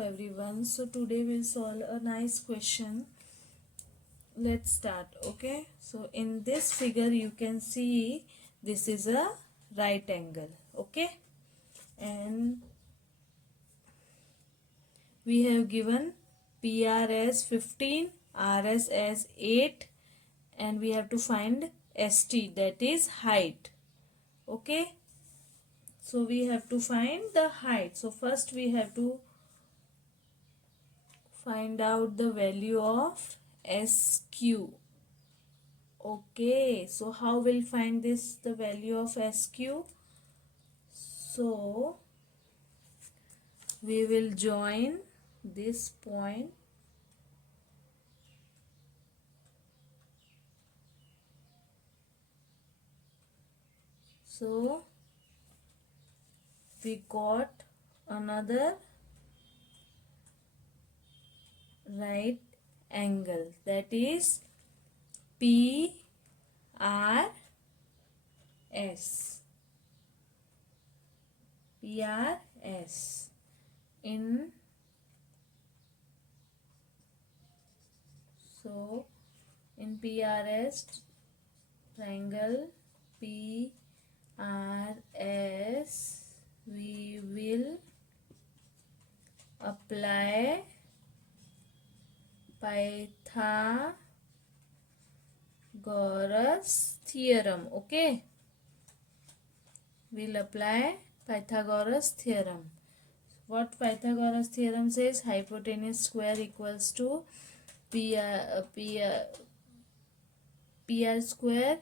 everyone. So today we'll solve a nice question. Let's start. Okay, so in this figure you can see this is a right angle. Okay, and we have given PR as 15, RS as 8, and we have to find ST, that is height. Okay, so we have to find the height. So first we have to find out the value of SQ. Okay, so how we'll find this, the value of SQ? So we will join this point so we got another right angle, that is PRS. PRS in so in PRS triangle PRS we will apply Pythagoras theorem. Okay, we'll apply Pythagoras theorem. What Pythagoras theorem says? Hypotenuse square equals to PR square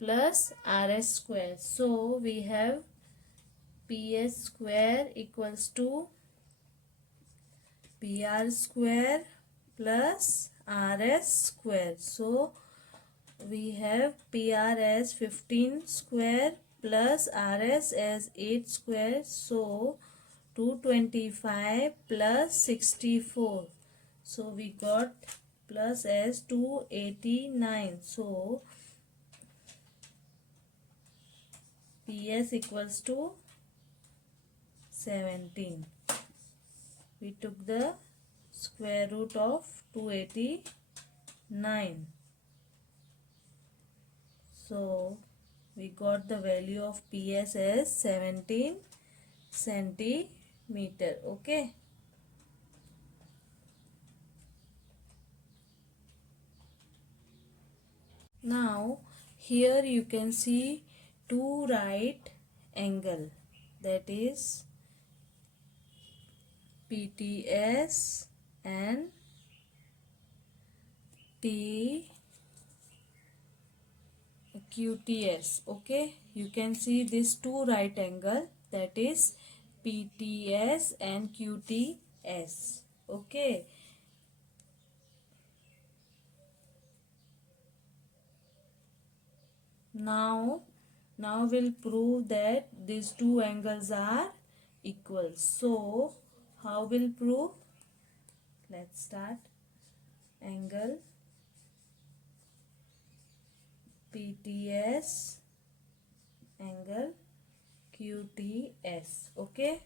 plus RS square. So we have PS square equals to PR square plus RS square. So we have PR as 15 square plus RS as 8 square. So 225 plus 64. So we got plus as 289. So PS equals to 17. We took the square root of 289. So we got the value of PS as 17 centimeter. Okay. Now here you can see two right angle, that is PTS and QTS. Okay, you can see these two right angle, that is PTS and QTS. Okay, now we'll prove that these two angles are equal. So how we'll prove? Let's start. Angle PTS, angle QTS. Okay,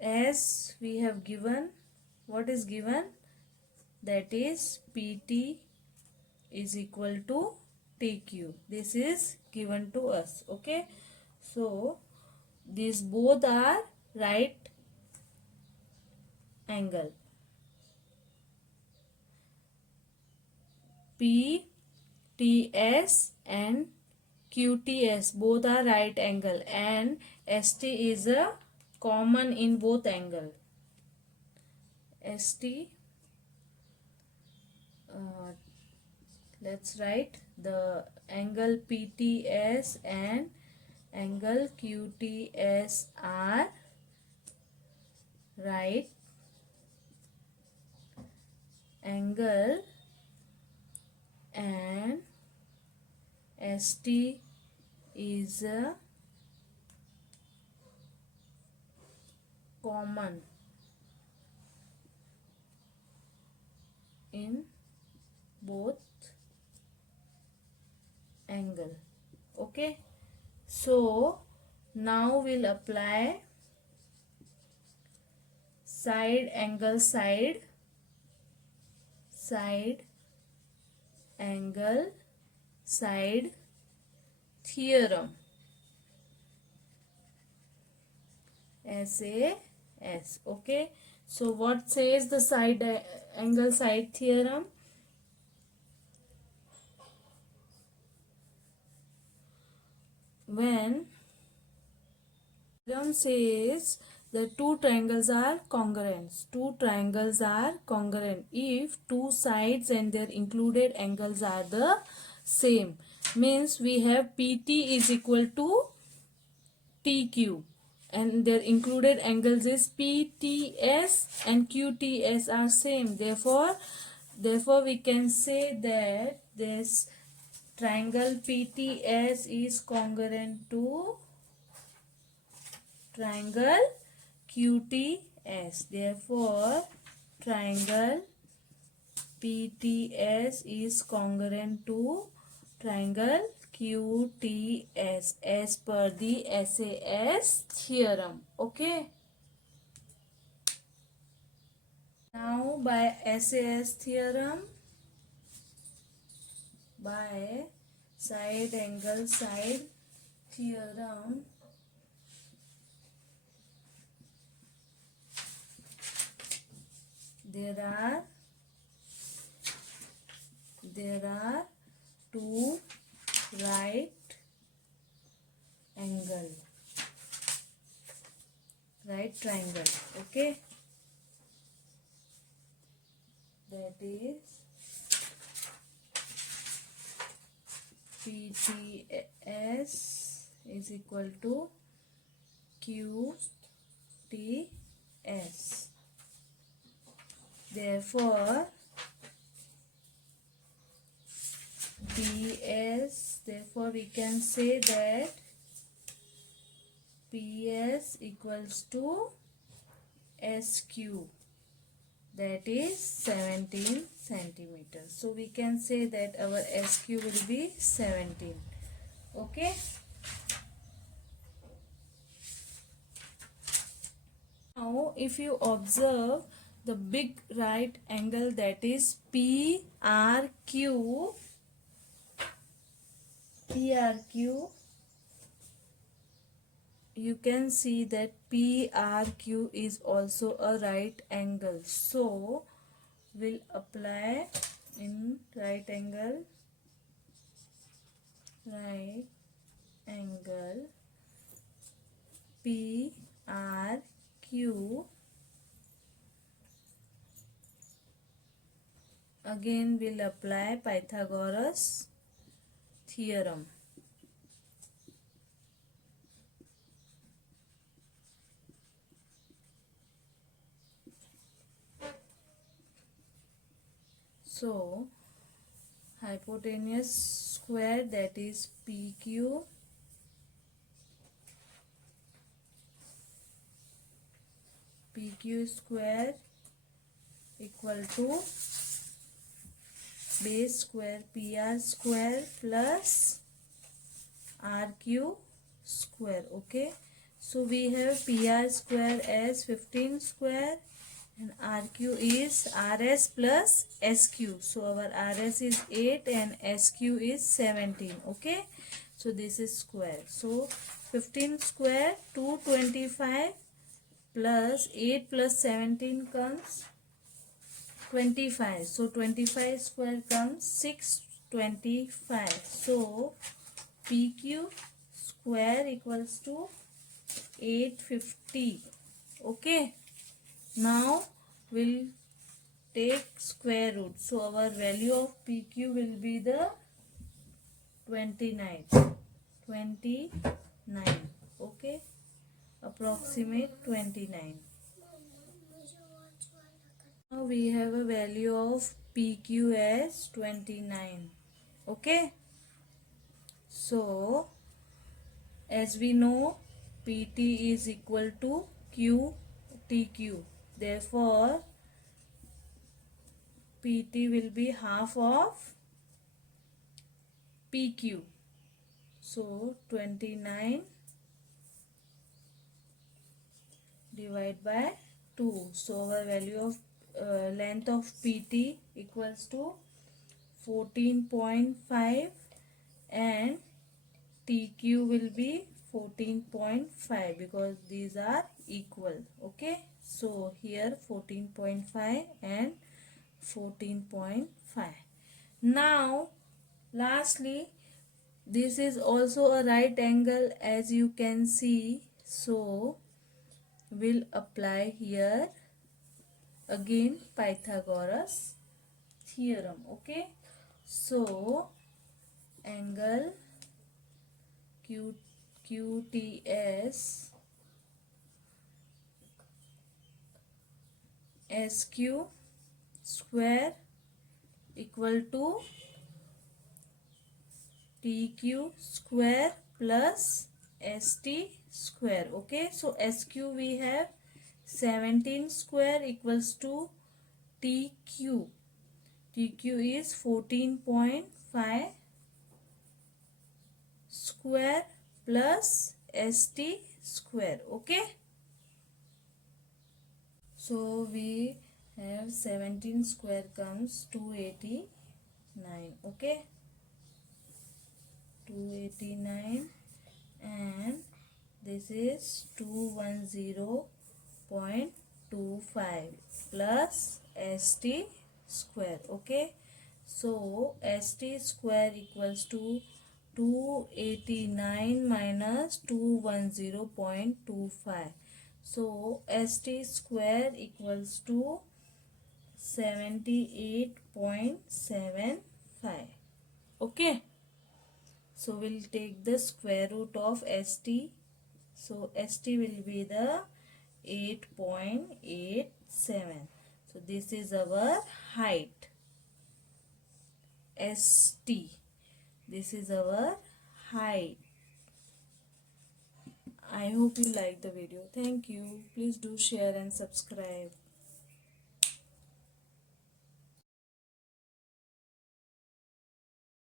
as we have given, what is given? That is PT is equal to TQ. This is given to us. Okay, so these both are right angle. PTS and QTS both are right angle, and ST is a common in both angle. ST, let's write the angle PTS and angle QTS are right angle, and ST is a common in both angle. Okay, so now we'll apply side angle side angle side theorem, SAS. Okay, so what says the side angle side theorem? When theorem says the two triangles are congruent. Two triangles are congruent if two sides and their included angles are the same. Means we have PT is equal to TQ and their included angles is PTS and QTS are same. Therefore we can say that this triangle PTS is congruent to triangle QTS. Therefore, triangle PTS is congruent to triangle QTS as per the SAS theorem. Okay. Now by SAS theorem, by side angle side theorem, there are two right triangle. Okay, that is PTS is equal to QTS. Therefore we can say that PS equals to SQ, that is 17 centimeters. So we can say that our SQ will be 17. Okay. Now if you observe the big right angle, that is PRQ, you can see that PRQ is also a right angle. So we'll apply in right angle PRQ. Again we'll apply Pythagoras theorem. So hypotenuse square, that is PQ, square equal to base square PR square plus RQ square. Okay, so we have PR square as 15 square and RQ is RS plus SQ. So our RS is 8 and SQ is 17. Okay, so this is square. So 15 square 225 plus 8 plus 17 comes 25. So 25 square comes 625. So PQ square equals to 850. Okay. Now we'll take square root. So our value of PQ will be the 29. Okay. Approximate 29. Now we have a value of PQ as 29. Okay. So as we know, PT is equal to TQ. Therefore PT will be half of PQ. So 29 divided by 2. So our value of length of PT equals to 14.5 and TQ will be 14.5 because these are equal. Okay, so here 14.5 and 14.5. Now lastly, this is also a right angle as you can see, so we'll apply here again Pythagoras theorem. Okay, so angle QTS SQ square equal to TQ square plus ST square. Okay, so SQ we have 17 square equals to TQ. TQ is 14.5 square plus ST square. Okay, so we have 17 square comes 289. Okay, 289 and this is 210.25 plus ST square. Okay, so ST square equals to 289 minus 210.25. So ST square equals to 78.75. Okay, so we'll take the square root of ST. So ST will be the 8.87. So this is our height. ST. This is our height. I hope you like the video. Thank you. Please do share and subscribe.